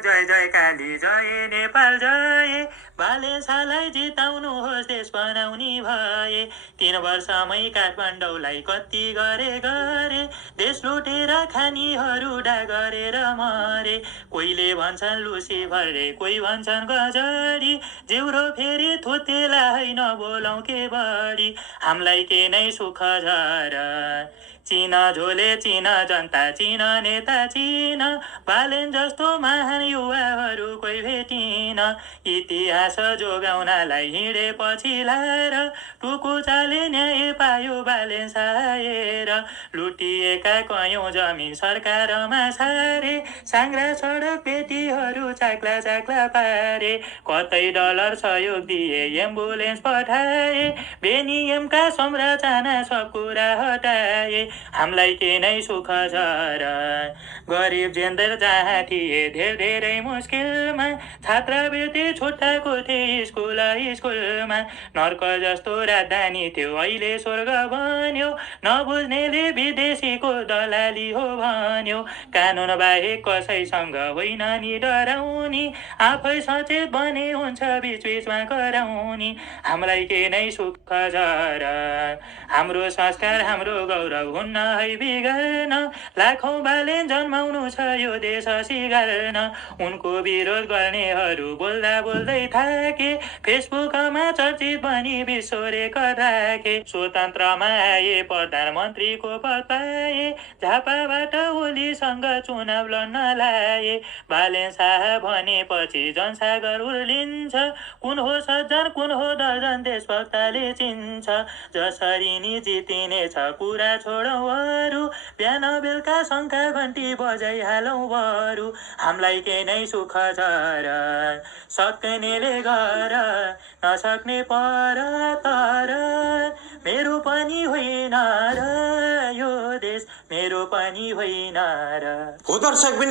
जय जय काली जय नेपाल जय बालेसालाई जिताउनुहोस् देश बनाउने भए 3 वर्षमै काठमाडौँलाई कति गरे देश लुटेर खानीहरू डा गरेर मरे कोहीले भन्छन् लुसिफर रे कोही भन्छन् गजडी जिउरो फेरि थुतेलाई नबोलाउ के बढी हामीलाई के नै सुख छ र चिन झोले चिन जनता चिन नेता चिन बालेन जस्तो महान युवाहरू कोही भेटिन इतिहास जोगाउनलाई हिँडेपछि लाएर टुकुचाले न्याय पायो बालेन साएर लुटिएका कयौं जमिन सरकारमा सारे साङ्ग्रा सडक पेटीहरू चाक्ला पारे कतै डलर सहयोग दिए एम्बुलेन्स पठाए बेनियमका संरचना सब कुरा हटाए हामीलाई के नै सुख छ र गरिब जेन्दर जहाँ थिए धेरै मुस्किलमा छात्रवृत्ति छुट्टाएको थिए स्कुलमा नर्क जस्तो राजधानी थियो अहिले स्वर्ग बन्यो नबुझ्नेले विदेशीको दलाली हो भन्यो कानुन बाहेक कसैसँग होइन नि डराउने आफै सचेत बने हुन्छ बिचमा कराउने हामीलाई के नै सुख छ र हाम्रो संस्कार हाम्रो गौरव हुन्न है बिगार्न लाखौं बालेन जन्माउनु छ यो देश सिगार्न उनको विरोध गर्नेहरू बोल्दै थाके फेसबुकमा चर्चित बनी विश्व रेकर्ड राखे स्वतन्त्रमा आए प्रधानमन्त्रीको पद पाए झापाबाट ओलीसँग चुनाव लड्न लाए बालेन शाह भनेपछि जनसागर उर्लिन्छ कुन हो सज्जन कुन हो दर्जन देशभक्तले चिन्छ जसरी नि जितिनेछ कुरा छोडौँ अरू बिहान बेलुका शङ्का घन्टी बजाइहालौँ बरु हामीलाई के नै सुख छ र सक्नेले गर नसक्ने पर तर मेरो पनि होइन र यो देश मेरो पनि होइन र हो दर्शकबिन